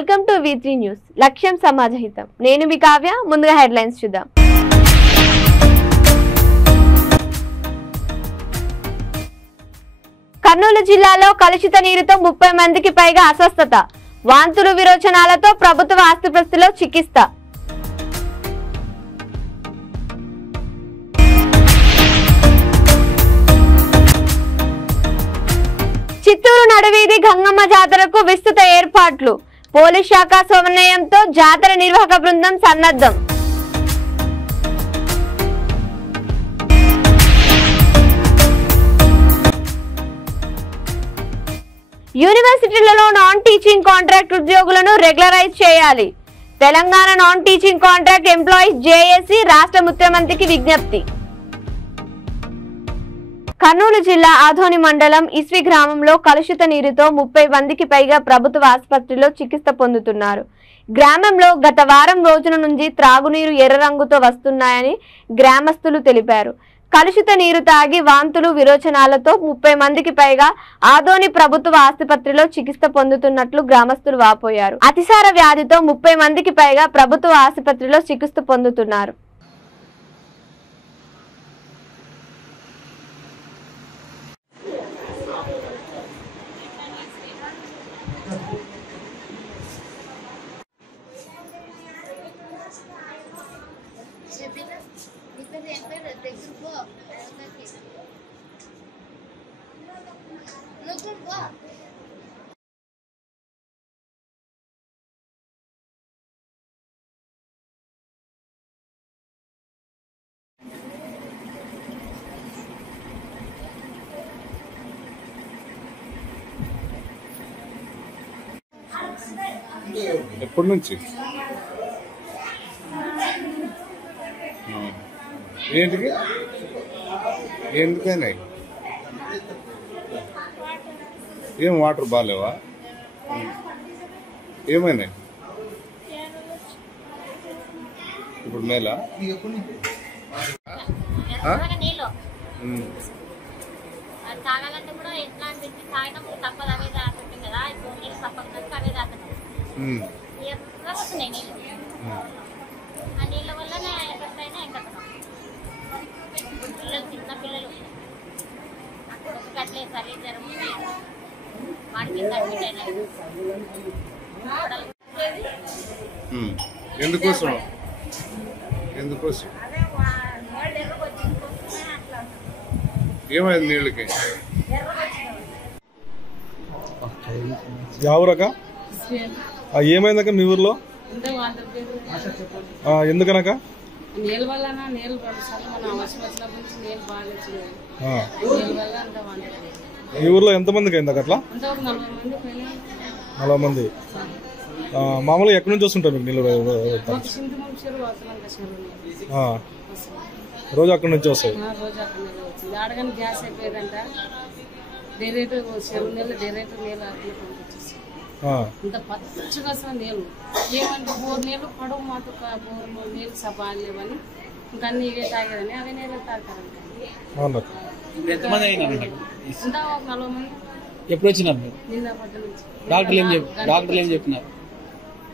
Welcome to V3 news. లక్ష్యం సమాజహితం. నేను మీ కావ్య. ముందుగా హెడ్లైన్స్ చూద్దాం. కర్నూలు జిల్లాలో కలుషిత నీరుతో 30 మందికి పైగా అస్వస్థత. వాంతులు విరోచనాలతో ప్రభుత్వ ఆసుపత్రిలో చికిత్స. చిత్తూరు నడువీధి గంగమ్మ జాతరకు విస్తృత ఏర్పాట్లు. పోలీస్ శాఖ సమన్వయంతో జాతర నిర్వాహక బృందం సన్నద్ధం. యూనివర్సిటీలలో నాన్ టీచింగ్ కాంట్రాక్ట్ ఉద్యోగులను రెగ్యులరైజ్ చేయాలి. Telangana non teaching contract employees JAC రాష్ట్ర ముఖ్యమంత్రికి విజ్ఞప్తి. కర్నూలు జిల్లా ఆదోని మండలం ఇస్వి గ్రామంలో కలుషిత నీరుతో 30 మందికి పైగా ప్రభుత్వ ఆసుపత్రిలో చికిత్స పొందుతున్నారు. గ్రామంలో గత వారం రోజుల నుంచి త్రాగునీరు ఎర్ర రంగుతో వస్తున్నాయని గ్రామస్తులు తెలిపారు. కలుషిత నీరు తాగి వాంతులు విరోచనాలతో 30 మందికి పైగా ఆదోని ప్రభుత్వ ఆసుపత్రిలో చికిత్స పొందుతున్నట్లు గ్రామస్తులు వాపోయారు. అతిసార వ్యాధితో 30 మందికి పైగా ప్రభుత్వ ఆసుపత్రిలో చికిత్స పొందుతున్నారు. ఎప్పటి నుంచి ఏంటికి ఎందుకైనా ఏం వాటర్ బాగాలేవా? ఏమైనా ఇప్పుడు మేలా? తాగాలంటే కూడా ఎట్లా అనిపించి తాగినప్పుడు తప్పదు, అవే తాగుతుంది కదా. ఇప్పుడు నీళ్ళు తప్పకుండా అవే తాగుతున్నాం. ఎర్రగా వస్తున్నాయి నీళ్ళు. ఆ నీళ్ళ వల్లనే ఎక్కడైనా ఎంకతున్నాం. పిల్లలు చిన్న పిల్లలు ఒకట్లే సరే జ్వరం వాడికి అడ్మిట్ అయినాయి. ఎందుకోసం ఎందుకోసం ఏమైంది నీళ్ళకి? ఎవరక ఏమైందక మీ ఊర్లో? ఎందుకనక? నీళ్ళ వల్ల నీళ్ళు 2 సార్లు మన అవసరం వచ్చినప్పటి నుంచి నీళ్ళు బాగా వచ్చినాయి. నీళ్ళ వల్ల అంత వాంతి. మీ ఊర్లో ఎంతమందికి అయింది అట్లా? అంతా ఒక 40 మంది. 40 మంది. మామూలుగా ఎక్కడి నుంచి వస్తుంటారు మీకు నీళ్ళు? రోజు అక్కడి నుంచి వస్తాయి. రోజు అక్కడ నీళ్ళు వచ్చింది. ఆడగానే గ్యాస్ అయిపోయేదంట. డైరెక్టర్ చెరువు నీళ్ళు డైరెక్టర్ నీళ్ళు అట్లా పంపించేసి ఇంత పచ్చగా వస్తుంది నీళ్ళు. ఏమంటే బోర్ నీళ్ళు పడవు మాకు బోర్ నీళ్ళు సపాలు లేవని ఇంకా అన్ని ఇవే తాగేదని అవే నీళ్ళు తాగుతారంట. ఎంతమంది ఇంకా ఒక 40 మంది. ఎప్పుడు వచ్చినారు? నిన్న పట్ల నుంచి. డాక్టర్లు ఏం చెప్పినారు?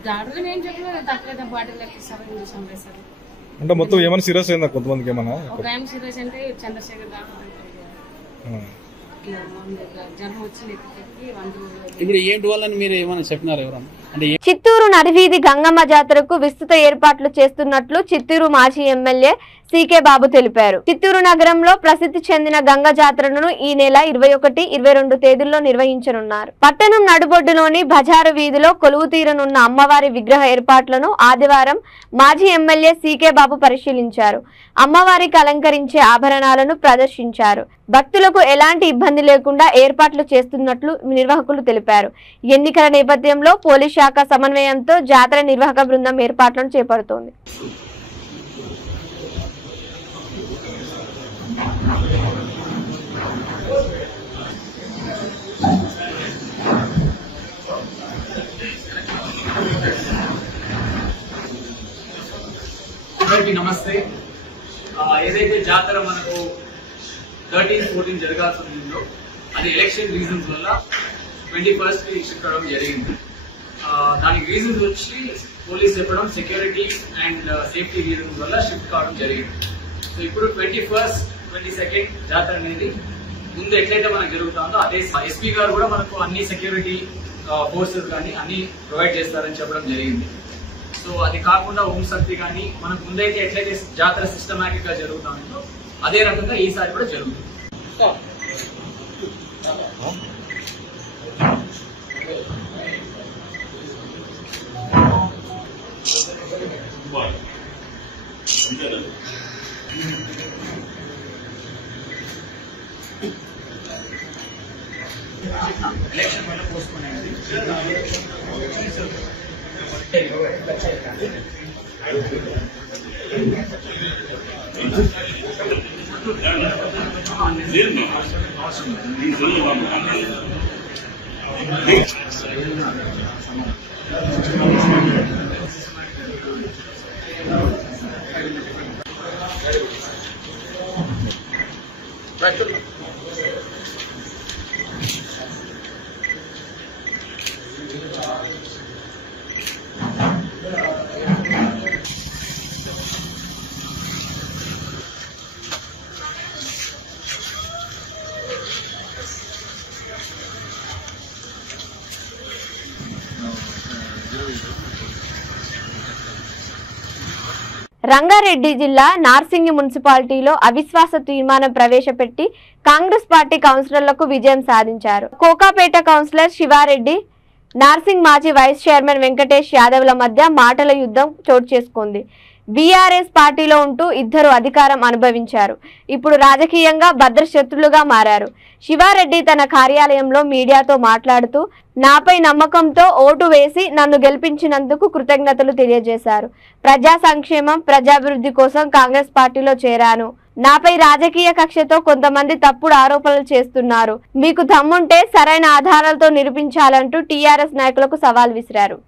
డాక్టర్లు ఏం చెప్పినా తక్కువ బాటిల్ ఎక్కిస్తారు, ఇంజక్షన్ వేస్తారు. అంటే మొత్తం ఏమైనా సీరియస్ అయిందా కొంతమందికి? ఏమన్నా ఒక ఆయన సీరియస్ అంటే చంద్రశేఖర్ డాక్టర్ జనం వచ్చి ఇప్పుడు ఏంటి వాళ్ళని మీరు ఏమైనా చెప్పినారు ఎవరన్నా? అంటే చిత్తూరు నడివీధి గంగమ్మ జాతరకు విస్తృత ఏర్పాట్లు చేస్తున్నట్లు చిత్తూరు మాజీ ఎమ్మెల్యే సీకే బాబు తెలిపారు. చిత్తూరు నగరంలో ప్రసిద్ధి చెందిన గంగ జాతరను ఈ నెల 21, 22 తేదీల్లో నిర్వహించనున్నారు. పట్టణం నడుబొడ్డులోని బజారు వీధిలో కొలువు తీరనున్న అమ్మవారి విగ్రహ ఏర్పాట్లను ఆదివారం మాజీ ఎమ్మెల్యే సీకే బాబు పరిశీలించారు. అమ్మవారికి అలంకరించే ఆభరణాలను ప్రదర్శించారు. భక్తులకు ఎలాంటి ఇబ్బంది లేకుండా ఏర్పాట్లు చేస్తున్నట్లు నిర్వాహకులు తెలిపారు. ఎన్నికల నేపథ్యంలో పోలీస్ శాఖ సమన్వయంతో జాతర నిర్వాహక బృందం ఏర్పాట్లను చేపడుతోంది. అందరికీ నమస్తే. ఏదైతే జాతర మనకు 13-14 జరగాల్సి ఉందో అది ఎలక్షన్ రీజన్స్ వల్ల 21st షిఫ్ట్ అవడం జరిగింది. దాని దానికి రీజన్స్ వచ్చి పోలీస్ చెప్పడం సెక్యూరిటీ అండ్ సేఫ్టీ రీజన్స్ వల్ల షిఫ్ట్ కావడం జరిగింది. సో ఇప్పుడు 21st, 22nd జాతర అనేది ముందు ఎట్లయితే మనకు జరుగుతుందో అదే ఎస్పీ గారు కూడా మనకు అన్ని సెక్యూరిటీ ఫోర్సెస్ కానీ అన్ని ప్రొవైడ్ చేస్తారని చెప్పడం జరిగింది. సో అది కాకుండా ఓం శక్తి కానీ మనకు ముందైతే ఎట్లయితే జాతర సిస్టమాటిక్ గా జరుగుతుందో అదే రకంగా ఈసారి కూడా జరుగుతుంది. ఎలక్షన్ వల్ల పోస్ట్పోన్ అయింది. రంగారెడ్డి జిల్లా నార్సింగి మున్సిపాలిటీలో అవిశ్వాస తీర్మానం ప్రవేశపెట్టి కాంగ్రెస్ పార్టీ కౌన్సిలర్లకు విజయం సాధించారు. కోకాపేట కౌన్సిలర్ శివారెడ్డి, నార్సింగ్ మాజీ వైస్ చైర్మన్ వెంకటేష్ యాదవ్ల మధ్య మాటల యుద్ధం చోటు చేసుకుంది. బీఆర్ఎస్ పార్టీలో ఉంటూ ఇద్దరు అధికారం అనుభవించారు. ఇప్పుడు రాజకీయంగా భద్రశత్రులుగా మారారు. శివారెడ్డి తన కార్యాలయంలో మీడియాతో మాట్లాడుతూ నాపై నమ్మకంతో ఓటు వేసి నన్ను గెలిపించినందుకు కృతజ్ఞతలు తెలియజేశారు. ప్రజా సంక్షేమం, ప్రజాభివృద్ధి కోసం కాంగ్రెస్ పార్టీలో చేరాను. నాపై రాజకీయ కక్షతో కొంతమంది తప్పుడు ఆరోపణలు చేస్తున్నారు. మీకు దమ్ముంటే సరైన ఆధారాలతో నిరూపించాలంటూ టీఆర్ఎస్ నాయకులకు సవాల్ విసిరారు.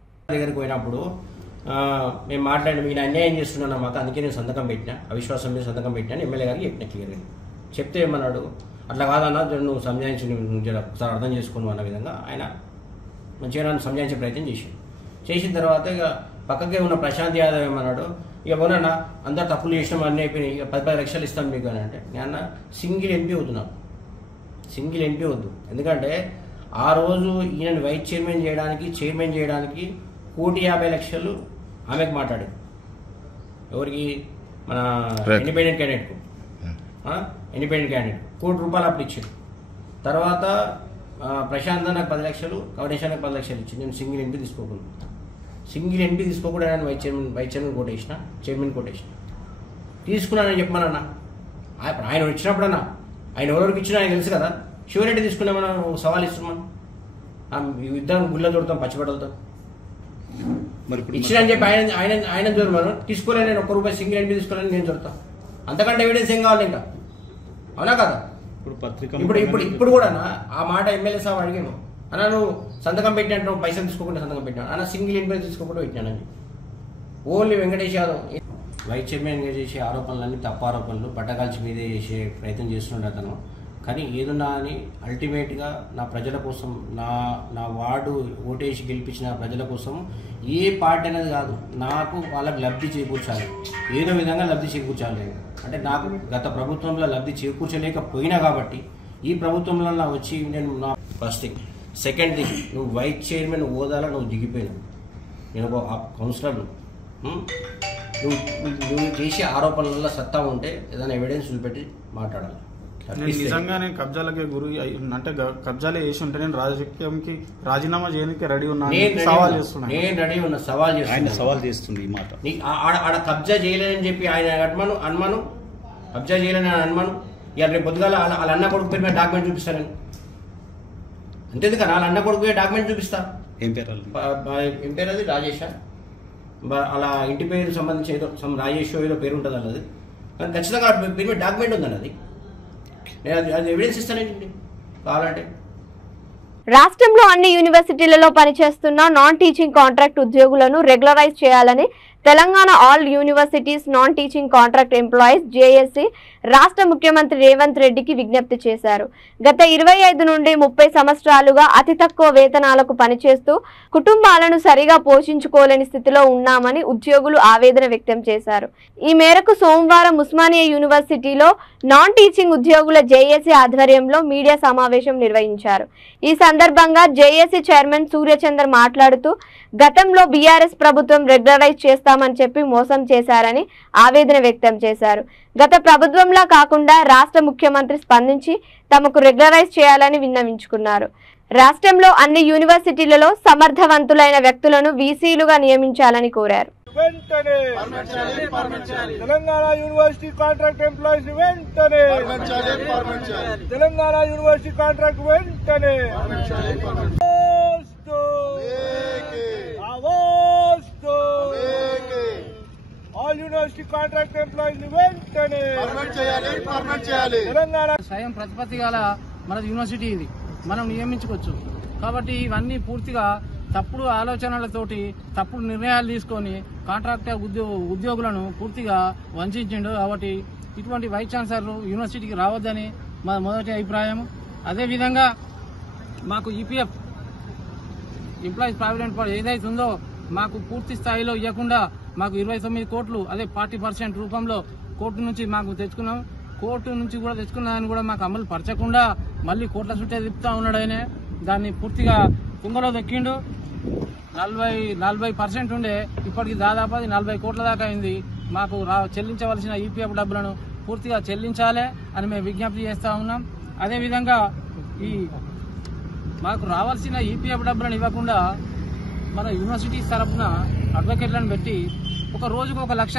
మేము మాట్లాడి మీరు అన్యాయం చేస్తున్నాను మాకు, అందుకే నేను సంతకం పెట్టినా, అవిశ్వాసం మీద సంతకం పెట్టినా ఎమ్మెల్యే గారికి చెప్పిన క్లియర్గా. చెప్తే ఏమన్నాడు, అట్లా కాదన్నా నువ్వు సంజాయించి ఒకసారి అర్థం చేసుకోను అన్న విధంగా ఆయన మంచిగా నన్ను సంజాయించే ప్రయత్నం చేసిన తర్వాత ఇక పక్కకే ఉన్న ప్రశాంత్ యాదవ్ ఏమన్నాడు, ఇక పోనన్నా అందరు తప్పులు చేసినాం అన్నీ అయిపోయినాయి, ఇక 10 లక్షలు ఇస్తాం మీకు అని అంటే నేను సింగిల్ ఎంపీ వద్దున్నాను, సింగిల్ ఎంపీ వద్దు. ఎందుకంటే ఆ రోజు ఈయనను వైస్ చైర్మన్ చేయడానికి 1,50,00,000 ఆమెకు మాట్లాడారు. ఎవరికి? మన ఇండిపెండెంట్ క్యాండిడేట్కు. ఇండిపెండెంట్ క్యాండిడేట్ 1 కోటి రూపాయలు అప్పుడు ఇచ్చారు. తర్వాత ప్రశాంత్ నాకు 10 లక్షలు, కవడేశానికి 10 లక్షలు ఇచ్చింది. నేను సింగిల్ ఎంపీ తీసుకోకుండా నేను వైస్ చైర్మన్ కొట్టేసిన, చైర్మన్ కొట్టేసిన. తీసుకున్నానని చెప్పమన్నా ఆయన వచ్చినప్పుడన్నా ఆయన ఎవరికి ఇచ్చినా ఆయన తెలుసు కదా. శివరెడ్డి తీసుకున్నామన్నా సవాల్ ఇస్తున్నాను, ఇద్దరం గుళ్ళ చూడతాం, పచ్చిబట్టలతో ఇచ్చిన అని చెప్పి ఆయన చూడమను. తీసుకోలే, నేను ₹1 సింగిల్ ఎంపీ తీసుకోలేని నేను చూడతాను. అంతకంటే ఎవిడెన్స్ ఏం కావాలి ఇంకా? అవునా కదా? ఇప్పుడు కూడా ఆ మాట ఎమ్మెల్యే సాబ్ అడిగాను, అన్న నువ్వు సంతకం పెట్టినట్టు నువ్వు పైసలు తీసుకోకుండా సంతకం పెట్టినాను అన్న, సింగిల్ ఎంపీ తీసుకోకుండా పెట్టినానని. ఓన్లీ వెంకటేష్ యాదవ్ వైస్ చైర్మన్గా చేసే ఆరోపణలన్నీ తప్పు ఆరోపణలు, బట్టగాల్చి మీదే చేసే ప్రయత్నం చేస్తున్నాడు అతను. కానీ ఏదున్నా అని అల్టిమేట్గా నా ప్రజల కోసం, నా వార్డు ఓటేసి గెలిపించిన ప్రజల కోసం ఏ పార్టీ అనేది కాదు, నాకు వాళ్ళకి లబ్ధి చేకూర్చాలి, ఏదో విధంగా లబ్ధి చేకూర్చాలి. అంటే నాకు గత ప్రభుత్వంలో లబ్ధి చేకూర్చలేకపోయినా కాబట్టి ఈ ప్రభుత్వంలో నా వచ్చి నేను నా ఫస్ట్ థింగ్. సెకండ్ థింగ్, నువ్వు వైస్ చైర్మన్ హోదాలో నువ్వు దిగిపోయినావు, నేను ఒక కౌన్సిలర్, నువ్వు చేసే ఆరోపణలలో సత్తా ఉంటే ఏదైనా ఎవిడెన్స్ చూపెట్టి మాట్లాడాలి. నిజంగా నేను కబ్జాలకే గురి అంటే కబ్జాలే చేసి ఉంటే నేను రాజకీయంకి రాజీనామా చేయడానికి రెడీ ఉన్నాను, సవాల్ చేస్తున్నాను. నేను రెడీ ఉన్నా, సవాల్ చేస్తుంది ఈ మాట. ఆడ కబ్జా చేయలేదని చెప్పి ఆయన అనుమానం, కబ్జా చేయలేని అనుమానం. ఇక రేపు పొద్దుగాల వాళ్ళ అన్న కొడుకు పేరు మీద డాక్యుమెంట్ చూపిస్తాను నేను, అంతేది కదా, వాళ్ళ అన్న కొడుకు డాక్యుమెంట్ చూపిస్తా. ఏం పేరు అది? రాజేషా? అలా ఇంటి పేరు సంబంధించి ఏదో రాజేష్ ఏదో పేరు ఉంటుంది అన్నది, కానీ ఖచ్చితంగా పేరు మీద డాక్యుమెంట్ ఉందని అది నేను అది ఎవిడెన్స్ ఇస్తానండి కావాలంటే. రాష్ట్రంలో అన్ని యూనివర్సిటీలలో పనిచేస్తున్న నాన్ టీచింగ్ కాంట్రాక్ట్ ఉద్యోగులను రెగ్యులరైజ్ చేయాలని Telangana all universities non teaching contract employees JAC రాష్ట్ర ముఖ్యమంత్రి రేవంత్ రెడ్డికి విజ్ఞప్తి చేశారు. గత 25 నుండి 30 సంవత్సరాలుగా అతి తక్కువ వేతనాలకు పనిచేస్తూ కుటుంబాలను సరిగా పోషించుకోలేని స్థితిలో ఉన్నామని ఉద్యోగులు ఆవేదన వ్యక్తం చేశారు. ఈ మేరకు సోమవారం ఉస్మానియా యూనివర్సిటీలో నాన్ టీచింగ్ ఉద్యోగుల జేఏసీ ఆధ్వర్యంలో మీడియా సమావేశం నిర్వహించారు. ఈ సందర్భంగా జేఏసీ చైర్మన్ సూర్యచందర్ మాట్లాడుతూ గతంలో బీఆర్ఎస్ ప్రభుత్వం రెగ్యులరైజ్ చేస్తామని చెప్పి మోసం చేశారని ఆవేదన వ్యక్తం చేశారు. గత ప్రభుత్వంలా కాకుండా రాష్ట్ర ముఖ్యమంత్రి స్పందించి తమకు రెగ్యులరైజ్ చేయాలని విన్నవించుకున్నారు. రాష్ట్రంలో అన్ని యూనివర్సిటీలలో సమర్థవంతులైన వ్యక్తులను వీసీలుగా నియమించాలని కోరారు. తెలంగాణ యూనివర్సిటీ కాంట్రాక్ట్ ఎంప్లాయీస్ వెంటనే తెలంగాణ యూనివర్సిటీ కాంట్రాక్ట్ వెంటనే ఆల్ యూనివర్సిటీ కాంట్రాక్ట్ ఎంప్లాయీస్ వెంటనే తెలంగాణ స్వయం ప్రతిపత్తి గల మన యూనివర్సిటీ ఇది, మనం నియమించుకోవచ్చు. కాబట్టి ఇవన్నీ పూర్తిగా తప్పుడు ఆలోచనలతోటి తప్పుడు నిర్ణయాలు తీసుకొని కాంట్రాక్టర్ ఉద్యోగులను పూర్తిగా వంచిండు. కాబట్టి ఇటువంటి వైస్ ఛాన్సలర్లు యూనివర్సిటీకి రావద్దని మా మొదటి అభిప్రాయం. అదేవిధంగా మాకు ఈపీఎఫ్ ఎంప్లాయీస్ ప్రావిడెంట్ ఫండ్ ఏదైతే ఉందో మాకు పూర్తి స్థాయిలో ఇవ్వకుండా మాకు 29 కోట్లు అదే 40% రూపంలో కోర్టు నుంచి మాకు తెచ్చుకున్నాం. కోర్టు నుంచి కూడా తెచ్చుకున్నాయని కూడా మాకు అమలు పరచకుండా మళ్ళీ కోట్ల చుట్టే తిప్పుతా ఉన్నాడు. ఆయన దాన్ని పూర్తిగా తుంగలో దొక్కిండు. 40% ఉండే ఇప్పటికి దాదాపు 40 కోట్ల దాకా అయింది. మాకు చెల్లించవలసిన ఈపీఎఫ్ డబ్బులను పూర్తిగా చెల్లించాలి అని మేము విజ్ఞప్తి చేస్తా ఉన్నాం. అదేవిధంగా ఈ మాకు రావాల్సిన ఈపీఎఫ్ డబ్బులను ఇవ్వకుండా మన యూనివర్సిటీ తరఫున అడ్వకేట్లను పెట్టి ఒక రోజుకు 1 లక్ష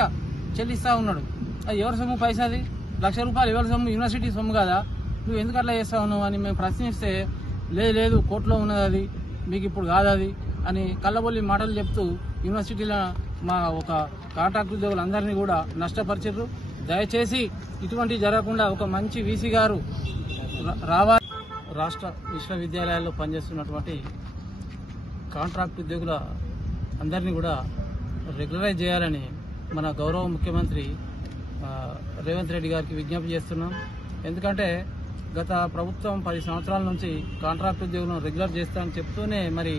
చెల్లిస్తా ఉన్నాడు. అది ఎవరి సొమ్ము పైసాది? ₹1,00,000 ఎవరి సొమ్ము? యూనివర్సిటీ సొమ్ము కదా. నువ్వు ఎందుకు అట్లా చేస్తా ఉన్నావు అని మేము ప్రశ్నిస్తే లేదు కోర్టులో ఉన్నది, అది మీకు ఇప్పుడు కాదు అది అని కళ్ళబొల్లి మాటలు చెప్తూ యూనివర్సిటీలో మా ఒక కాంట్రాక్ట్ ఉద్యోగులందరినీ కూడా నష్టపరిచారు. దయచేసి ఇటువంటివి జరగకుండా ఒక మంచి వీసీ గారు రావాలి. రాష్ట్ర విశ్వవిద్యాలయాల్లో పనిచేస్తున్నటువంటి కాంట్రాక్ట్ ఉద్యోగుల అందరినీ కూడా రెగ్యులరైజ్ చేయాలని మన గౌరవ ముఖ్యమంత్రి రేవంత్ రెడ్డి గారికి విజ్ఞప్తి చేస్తున్నాం. ఎందుకంటే గత ప్రభుత్వం 10 సంవత్సరాల నుంచి కాంట్రాక్ట్ ఉద్యోగులను రెగ్యులర్ చేస్తామని చెప్తూనే మరి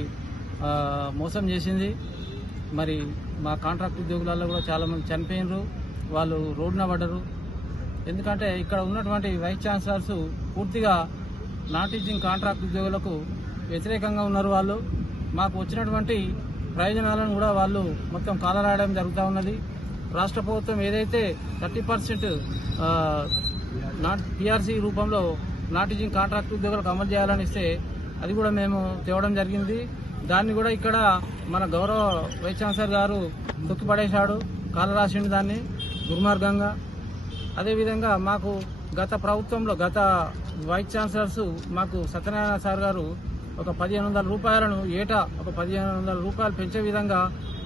మోసం చేసింది. మరి మా కాంట్రాక్ట్ ఉద్యోగులలో కూడా చాలామంది చనిపోయినరు, వాళ్ళు రోడ్డున పడ్డరు. ఎందుకంటే ఇక్కడ ఉన్నటువంటి వైస్ ఛాన్సలర్స్ పూర్తిగా నాన్ టీచింగ్ కాంట్రాక్ట్ ఉద్యోగులకు వ్యతిరేకంగా ఉన్నారు. వాళ్ళు మాకు వచ్చినటువంటి ప్రయోజనాలను కూడా వాళ్ళు మొత్తం కాలరాయడం జరుగుతూ ఉన్నది. రాష్ట్ర ప్రభుత్వం ఏదైతే 30% పిఆర్సీ రూపంలో నాన్ టీచింగ్ కాంట్రాక్ట్ ఉద్యోగులకు అమలు చేయాలని ఇస్తే అది కూడా మేము తేవడం జరిగింది. దాన్ని కూడా ఇక్కడ మన గౌరవ వైస్ ఛాన్సలర్ గారు తొక్కిపడేశాడు, కాలరాసిండు దాన్ని దుర్మార్గంగా. అదేవిధంగా మాకు గత ప్రభుత్వంలో గత వైస్ ఛాన్సలర్స్ మాకు సత్యనారాయణ సార్ గారు ఒక ₹1,500 ఏటా ఒక ₹1,500 పెంచే విధంగా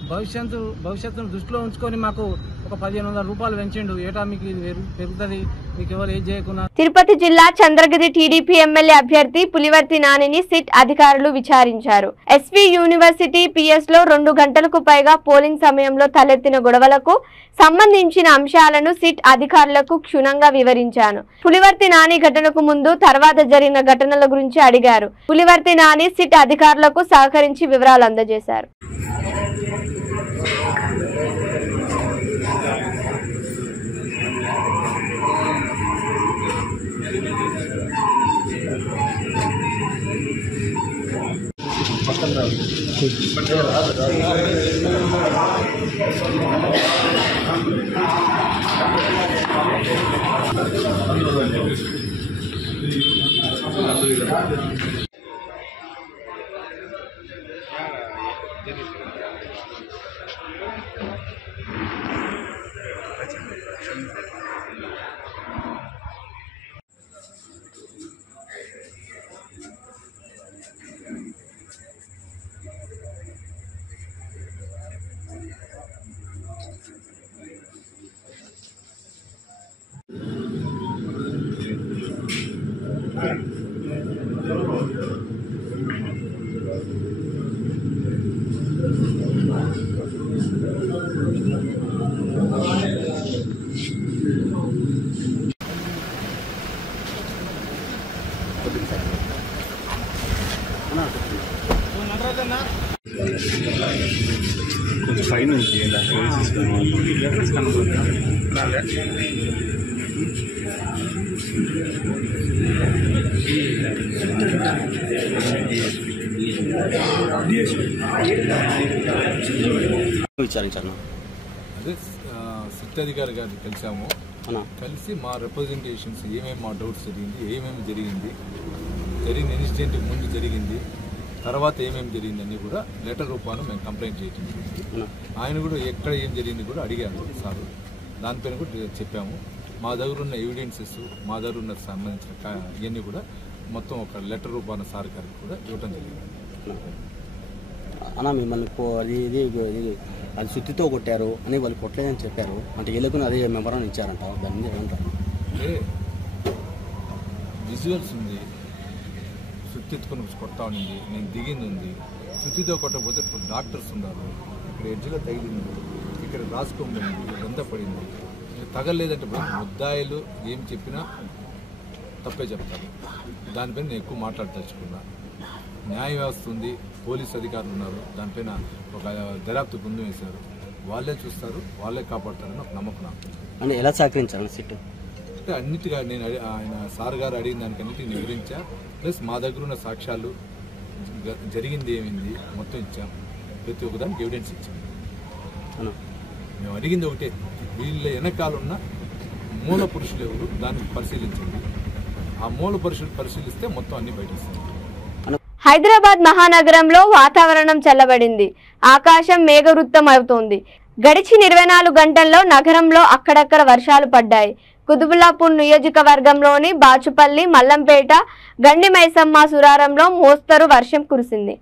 భవిష్యత్తును దృష్టిలో ఉంచుకొని మాకు ఒక ₹1,500 పెంచిండు. ఏటా మీకు ఇది పెరుగుతుంది, మీకు ఎవరు ఏం చేయకుండా. తిరుపతి జిల్లా చంద్రగిరి టీడీపీ ఎమ్మెల్యే అభ్యర్థి పులివర్తి నానిని సిట్ అధికారులు విచారించారు. ఎస్వి యూనివర్సిటీ పిఎస్ లో 2 గంటలకు పైగా పోలింగ్ సమయంలో తలెత్తిన గొడవలకు సంబంధించిన అంశాలను సిట్ అధికారులకు క్షుణ్ణంగా వివరించాను. పులివర్తి నాని ఘటనకు ముందు తర్వాత జరిగిన ఘటనల గురించి అడిగారు. పులివర్తి నాని సిట్ అధికారులకు సహకరించి వివరాలు అందజేశారు. కొంచెం పైన నుంచి విచారించాను. అదే సత్యాధికారి గారిని కలిసాము. కలిసి మా రిప్రజెంటేషన్స్ ఏమేమి మా డౌట్స్ జరిగిన ఇన్సిడెంట్ ముందు జరిగింది, తర్వాత ఏమేమి జరిగిందని కూడా లెటర్ రూపాన మేము కంప్లైంట్ చేయటం జరిగింది. ఆయన కూడా ఎక్కడ ఏం జరిగింది కూడా అడిగారు సార్. దానిపైన కూడా చెప్పాము. మా దగ్గర ఉన్న ఎవిడెన్సెస్, మా దగ్గర ఉన్న సంబంధించిన ఇవన్నీ కూడా మొత్తం ఒక లెటర్ రూపాన సార్ గారికి కూడా ఇవ్వడం జరిగింది. అన్న మిమ్మల్ని అది సుత్తితో కొట్టారు అని వాళ్ళు కొట్టలేదని చెప్పారు. అంటే వీళ్ళకు అదే మెమరాన్ని ఇచ్చారంట. దాని మీద ఏమంటారు? అంటే విజువల్స్ ఉంది, సుత్తిత్తుకుని కొడతా ఉంది, నేను దిగింది ఉంది. సుత్తితో కొట్టకపోతే ఇప్పుడు డాక్టర్స్ ఉన్నారు, ఇక్కడ ఎడ్జ్లో తగిలింది, ఇక్కడ రాసుకోబడింది, ఇదంతా పడింది. తగలేదంటే ముద్దాయిలు ఏం చెప్పినా తప్పే చెప్తారు. దానిపైన నేను ఎక్కువ మాట్లాడదలుచుకున్నా. న్యాయ వ్యవస్థ ఉంది, పోలీస్ అధికారులు ఉన్నారు, దానిపైన ఒక దర్యాప్తు బృందం వేశారు. వాళ్ళే చూస్తారు, వాళ్ళే కాపాడతారని ఒక నమ్మకం. అంటే ఎలా సహకరించారు సిట్? అంటే అన్నిటిగా నేను ఆయన సార్ గారు అడిగిన దానికి అన్నిటిని వివరించా. ప్లస్ మా దగ్గర ఉన్న సాక్ష్యాలు, జరిగింది ఏమైంది మొత్తం ఇచ్చాం. ప్రతి ఒక్కదానికి ఎవిడెన్స్ ఇచ్చాం. మేము అడిగింది ఒకటే, వీళ్ళ వెనకాలన్న మూల పురుషులు ఎవరు దాన్ని పరిశీలించండి. ఆ మూల పురుషులు పరిశీలిస్తే మొత్తం అన్ని బయటిస్తాం. హైదరాబాద్ మహానగరంలో వాతావరణం చల్లబడింది. ఆకాశం మేఘవృత్తం అవుతోంది. గడిచిన 24 గంటల్లో నగరంలో అక్కడక్కడ వర్షాలు పడ్డాయి. కుతుబుల్లాపూర్ నియోజకవర్గంలోని బాచుపల్లి, మల్లంపేట, గండి మైసమ్మ సురారంలో మోస్తరు వర్షం కురిసింది.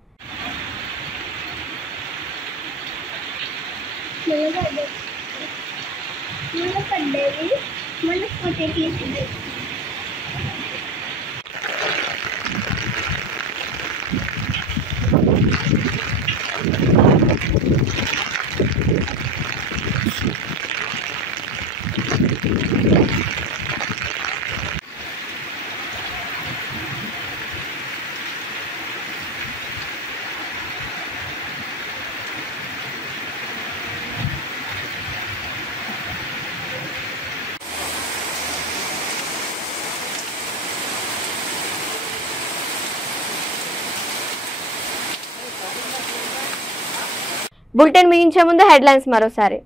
బులెటిన్ ముగించే ముందు హెడ్లైన్స్ మరోసారి.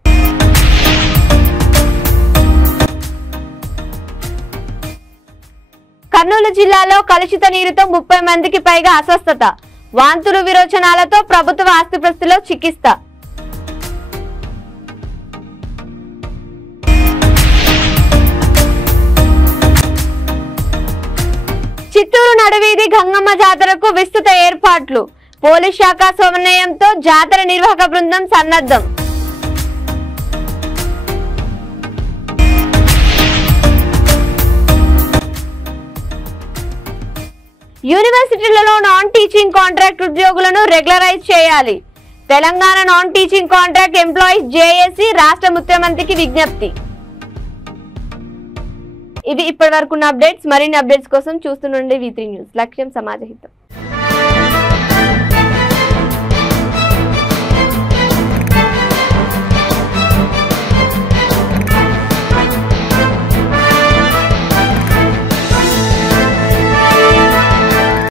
కర్నూలు జిల్లాలో కలుషిత నీరుతో 30 మందికి పైగా అస్వస్థత. వాంతులు విరోచనాలతో ప్రభుత్వ ఆసుపత్రిలో చికిత్స. చిత్తూరు నడువీధి గంగమ్మ జాతరకు విస్తృత ఏర్పాట్లు. పోలీస్ శాఖ సమన్వయంతో జాతర నిర్వాహక బృందం సన్నద్ధం. యూనివర్సిటీలలో నాన్ టీచింగ్ కాంట్రాక్ట్ ఉద్యోగులను రెగ్యులరైజ్ చేయాలి. Telangana non teaching contract employees JAC రాష్ట్ర ముఖ్యమంత్రికి విజ్ఞప్తి. ఇది ఇప్పటి వరకున్న అప్డేట్స్. మరిన్ని అప్డేట్స్ కోసం చూస్తుండండి V3 న్యూస్. లక్ష్యం సమాజ హితం.